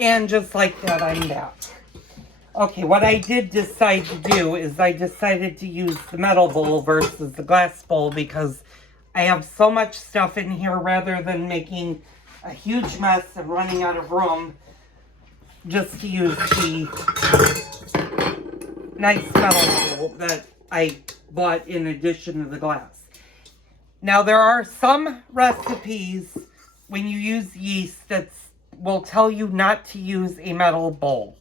And just like that, I'm back. Okay, what I did decide to do is I decided to use the metal bowl versus the glass bowl because I have so much stuff in here rather than making a huge mess and running out of room, just to use the nice metal bowl that I bought in addition to the glass. Now, there are some recipes when you use yeast that will tell you not to use a metal bowl.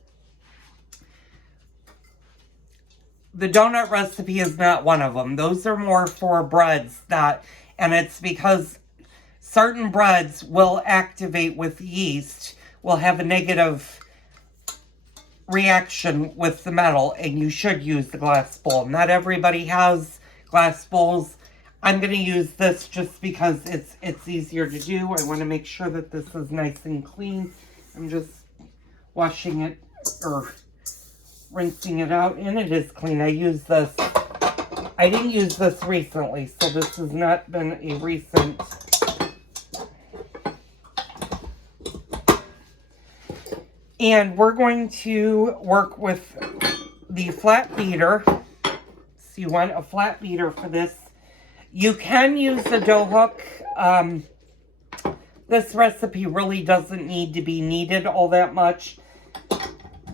The donut recipe is not one of them. Those are more for breads and it's because certain breads will activate with yeast, will have a negative reaction with the metal, and you should use the glass bowl. Not everybody has glass bowls. I'm going to use this just because it's easier to do. I want to make sure that this is nice and clean. I'm just washing it or rinsing it out, and it is clean. I use this. I didn't use this recently, so this has not been a recent. And we're going to work with the flat beater. So you want a flat beater for this. You can use a dough hook. This recipe really doesn't need to be kneaded all that much.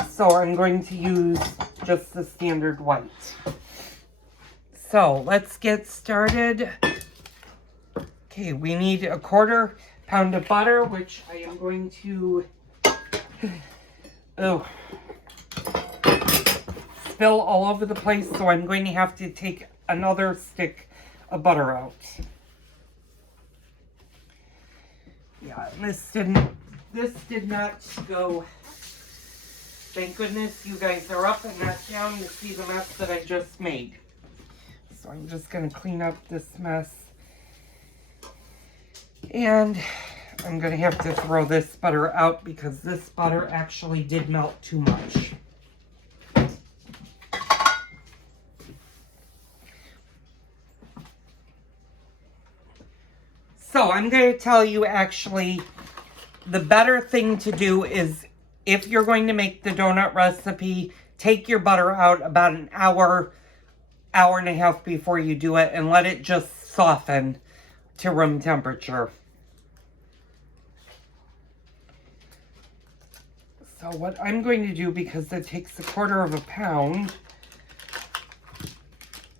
So I'm going to use just the standard white. So let's get started. Okay, we need a 1/4 pound of butter, which I am going to spill all over the place. So I'm going to have to take another stick of butter out. Yeah, this did not go. Thank goodness you guys are up and not down to see the mess that I just made. So I'm just going to clean up this mess. And I'm going to have to throw this butter out because this butter actually did melt too much. So I'm going to tell you actually the better thing to do is if you're going to make the donut recipe, take your butter out about an hour and a half before you do it and let it just soften to room temperature. So what I'm going to do, because it takes 1/4 pound,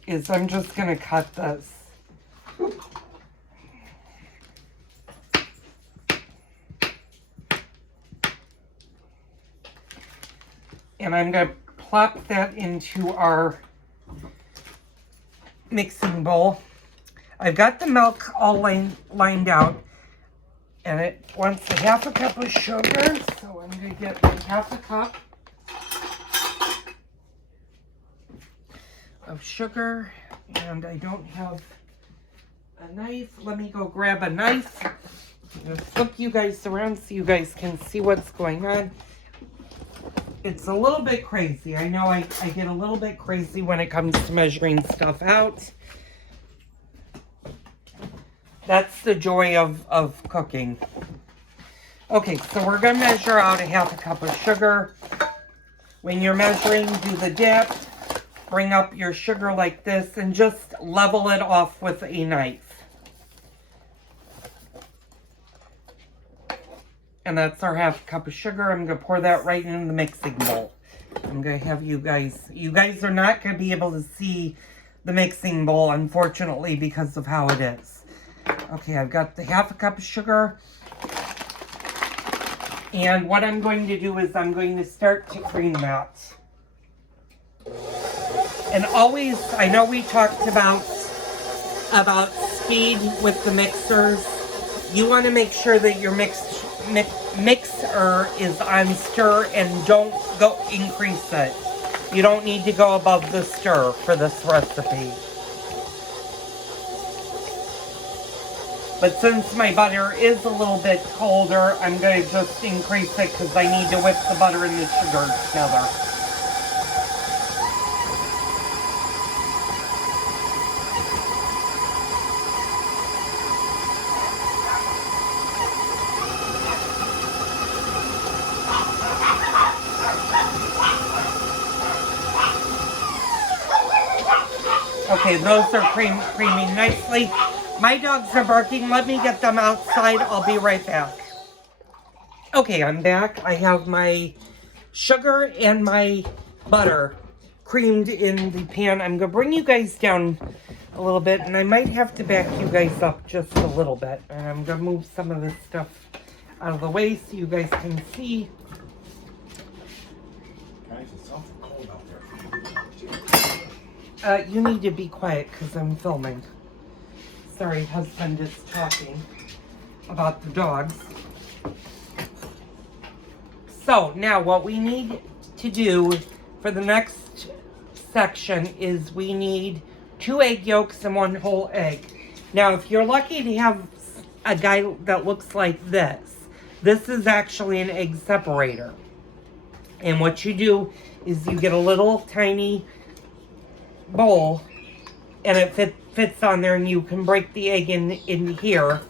is I'm just going to cut this. And I'm going to plop that into our mixing bowl. I've got the milk all lined out, and it wants a 1/2 cup of sugar, so I'm going to get 1/2 cup of sugar, and I don't have a knife. Let me go grab a knife. I'm going to flip you guys around so you guys can see what's going on. It's a little bit crazy. I know I get a little bit crazy when it comes to measuring stuff out. That's the joy of cooking. Okay, so we're going to measure out a 1/2 cup of sugar. When you're measuring, do the dip. Bring up your sugar like this and just level it off with a knife. And that's our 1/2 cup of sugar. I'm going to pour that right into the mixing bowl. I'm going to have you guys are not going to be able to see the mixing bowl, unfortunately, because of how it is. Okay, I've got the 1/2 cup of sugar. And what I'm going to do is I'm going to start to cream that. And always, I know we talked about speed with the mixers. You want to make sure that your mixer is on stir and don't go increase it. You don't need to go above the stir for this recipe. But since my butter is a little bit colder, I'm going to just increase it because I need to whip the butter and the sugar together. Okay, those are creaming nicely. My dogs are barking. Let me get them outside. I'll be right back. Okay, I'm back. I have my sugar and my butter creamed in the pan. I'm going to bring you guys down a little bit, and I might have to back you guys up just a little bit. And I'm going to move some of this stuff out of the way so you guys can see. Guys, it's awful cold out there. You need to be quiet because I'm filming. Sorry, husband is talking about the dogs. So now what we need to do for the next section is we need 2 egg yolks and 1 whole egg. Now if you're lucky to have a guy that looks like this is actually an egg separator. And what you do is you get a little tiny bowl and it fits on there, and you can break the egg in here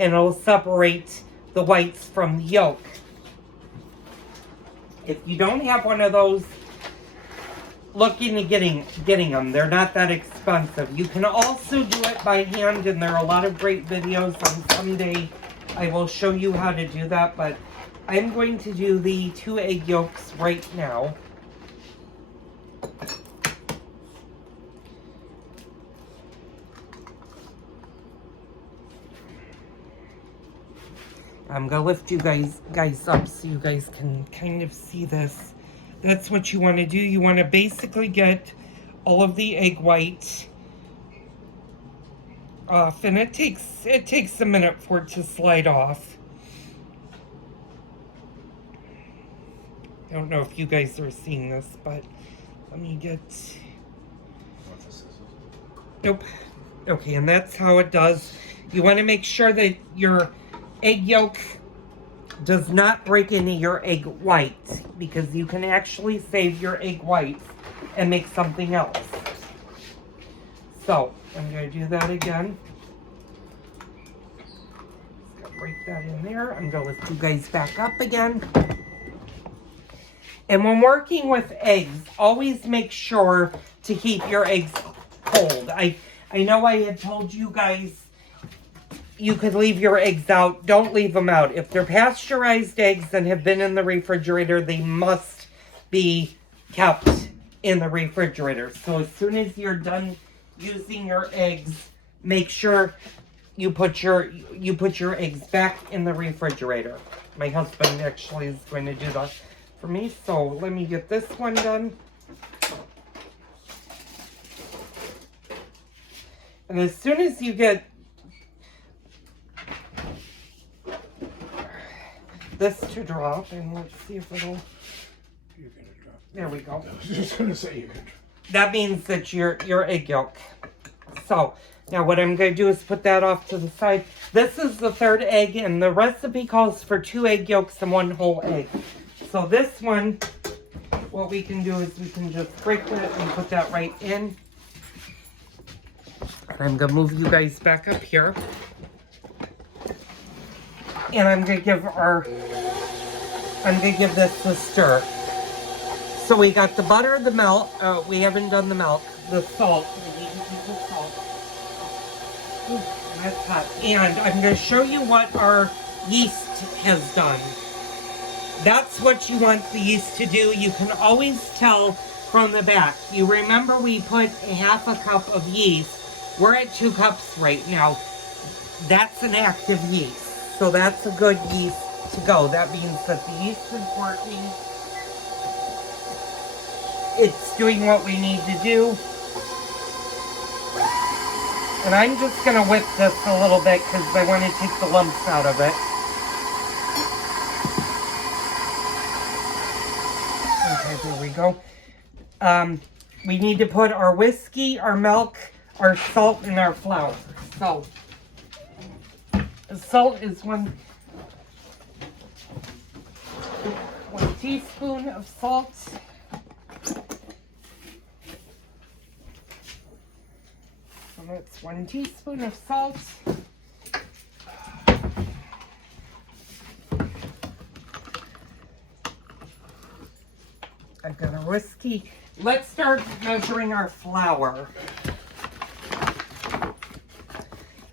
and it'll separate the whites from the yolk. If you don't have one of those, look into getting them. They're not that expensive. You can also do it by hand, and there are a lot of great videos. On someday I will show you how to do that, but I'm going to do the 2 egg yolks right now. I'm gonna lift you guys up so you guys can kind of see this. That's what you want to do. You want to basically get all of the egg white off, and it takes a minute for it to slide off. I don't know if you guys are seeing this, but let me get. Nope. Okay, and that's how it does. You want to make sure that your egg yolk does not break into your egg white, because you can actually save your egg whites and make something else. So I'm going to do that again. Just going to break that in there. I'm going to lift you guys back up again. And when working with eggs, always make sure to keep your eggs cold. I know I had told you guys you could leave your eggs out. Don't leave them out. If they're pasteurized eggs and have been in the refrigerator, they must be kept in the refrigerator. So as soon as you're done using your eggs, make sure you put your eggs back in the refrigerator. My husband actually is going to do that for me. So let me get this one done. And as soon as you get this to drop, and let's see if it'll. You're gonna drop. There we go. I was just gonna say you could. That means that your egg yolk. So now what I'm going to do is put that off to the side. This is the 3rd egg, and the recipe calls for 2 egg yolks and 1 whole egg. So this one, what we can do is we can just break that and put that right in. And I'm going to move you guys back up here. And I'm going to give this a stir. So we got the butter, the milk. We haven't done the milk. The salt. We need to do the salt. Ooh, that's hot. And I'm going to show you what our yeast has done. That's what you want the yeast to do. You can always tell from the back. You remember we put a 1/2 cup of yeast. We're at 2 cups right now. That's an active yeast. So that's a good yeast to go. That means that the yeast is working. It's doing what we need to do. And I'm just going to whip this a little bit because I want to take the lumps out of it. Okay, there we go. We need to put our whiskey, our milk, our salt, and our flour. So salt is one teaspoon of salt. So that's 1 teaspoon of salt. I've got a whiskey. Let's start measuring our flour.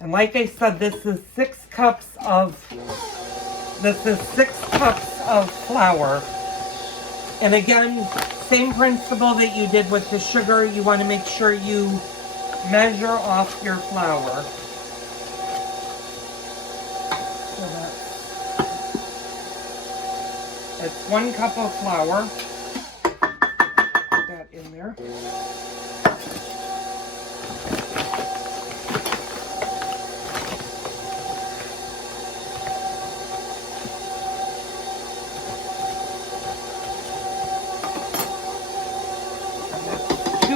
And like I said, this is 6 cups of flour. And again, same principle that you did with the sugar. You want to make sure you measure off your flour. So it's 1 cup of flour. Put that in there.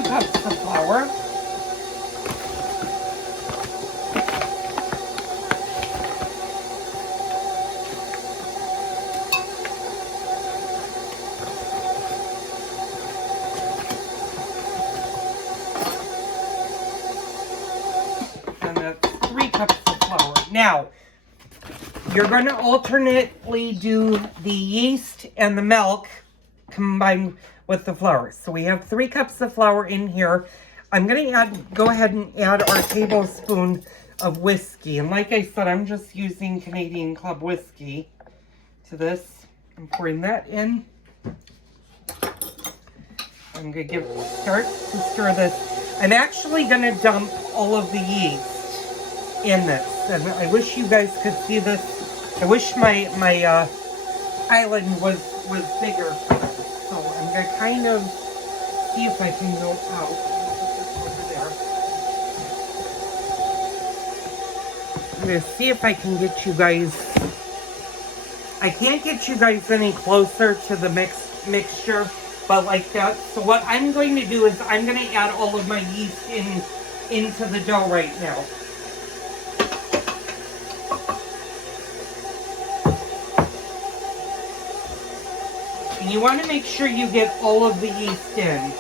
Cups of flour. And that's 3 cups of flour. Now, you're going to alternately do the yeast and the milk combined with the flour. So we have 3 cups of flour in here. I'm going to go ahead and add our tablespoon of whiskey. And like I said, I'm just using Canadian Club whiskey to this. I'm pouring that in. I'm going to start to stir this. I'm actually going to dump all of the yeast in this. And I wish you guys could see this. I wish my island was bigger. So I'm going to kind of see if I can go out. Over there. I'm going to see if I can get you guys... I can't get you guys any closer to the mixture, but like that. So what I'm going to do is I'm going to add all of my yeast into the dough right now. And you want to make sure you get all of the yeast in.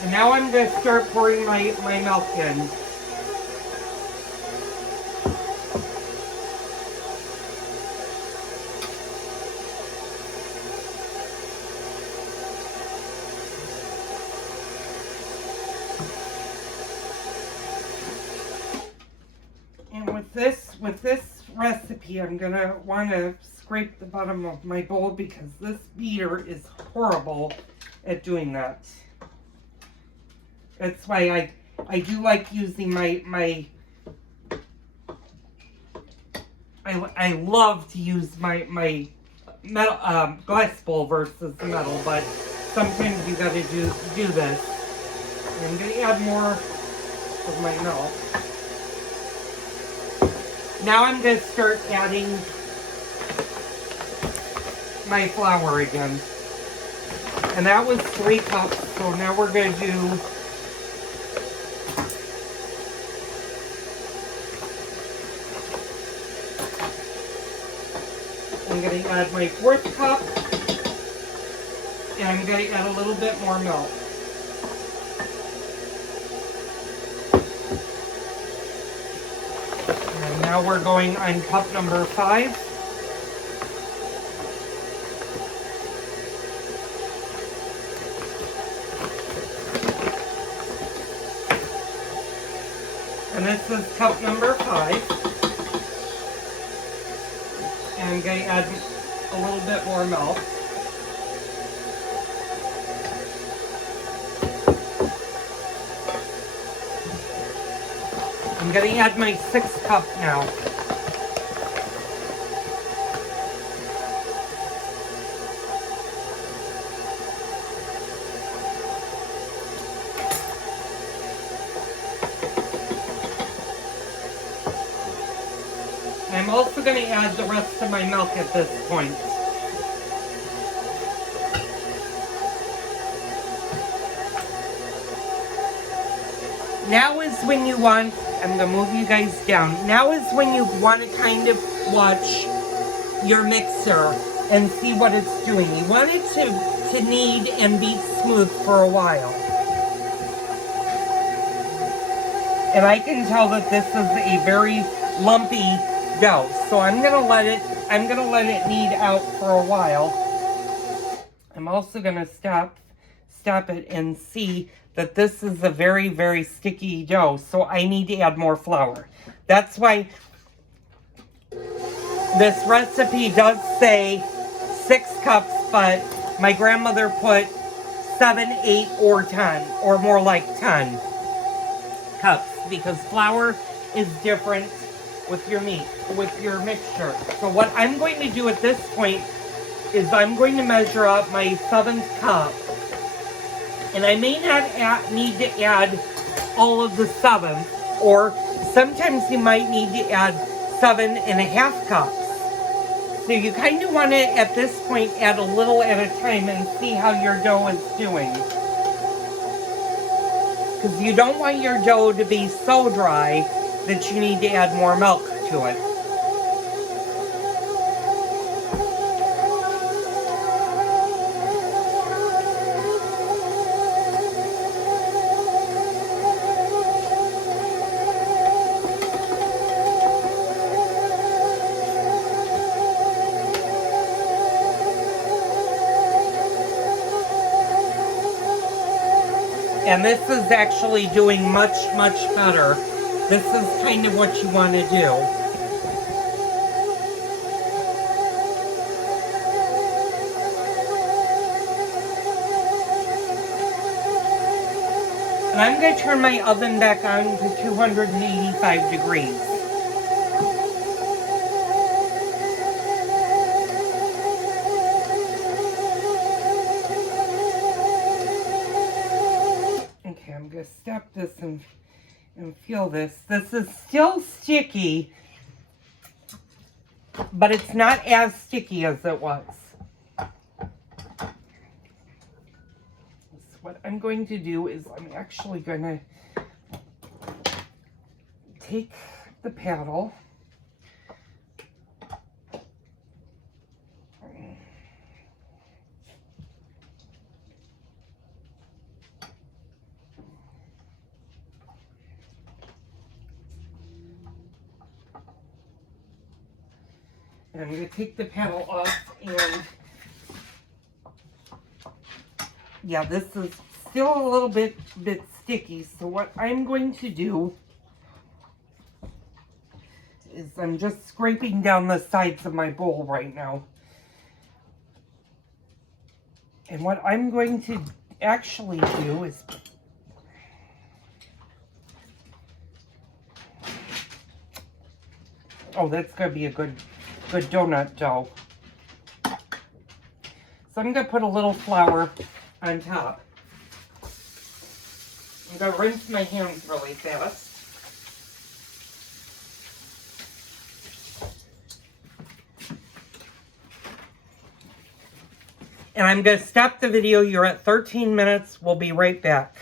And now I'm going to start pouring my milk in. With this recipe, I'm gonna want to scrape the bottom of my bowl because this beater is horrible at doing that. That's why I do like using I love to use my metal glass bowl versus metal, but sometimes you gotta do this. I'm gonna add more of my milk. Now I'm going to start adding my flour again. And that was 3 cups, so now we're going to do I'm going to add my 4th cup, and I'm going to add a little bit more milk. And now we're going on cup number 5. And this is cup number 5. And I'm going to add a little bit more milk. I'm going to add my 6th cup now. I'm also going to add the rest of my milk at this point. Now is when you want, I'm going to move you guys down. Now is when you want to kind of watch your mixer and see what it's doing. You want it to knead and be smooth for a while. And I can tell that this is a very lumpy dough. So I'm gonna let it knead out for a while. I'm also gonna stop it and see that this is a very, very sticky dough. So I need to add more flour. That's why this recipe does say 6 cups, but my grandmother put 7, 8, or 10, or more like 10 cups, because flour is different with your meat, with your mixture. So what I'm going to do at this point is I'm going to measure up my 7th cup, and I may not need to add all of the 7, or sometimes you might need to add 7.5 cups. So you kind of want to, at this point, add a little at a time and see how your dough is doing. Because you don't want your dough to be so dry that you need to add more milk to it. And this is actually doing much, much better. This is kind of what you want to do. And I'm going to turn my oven back on to 285 degrees. I'm going to stop this and feel this. This is still sticky, but it's not as sticky as it was. So what I'm going to do is I'm actually going to take the paddle . And I'm going to take the paddle off, and yeah, this is still a little bit sticky. So what I'm going to do is I'm just scraping down the sides of my bowl right now. And what I'm going to actually do is that's going to be a good donut dough. So I'm going to put a little flour on top. I'm going to rinse my hands really fast. And I'm going to stop the video. You're at 13 minutes. We'll be right back.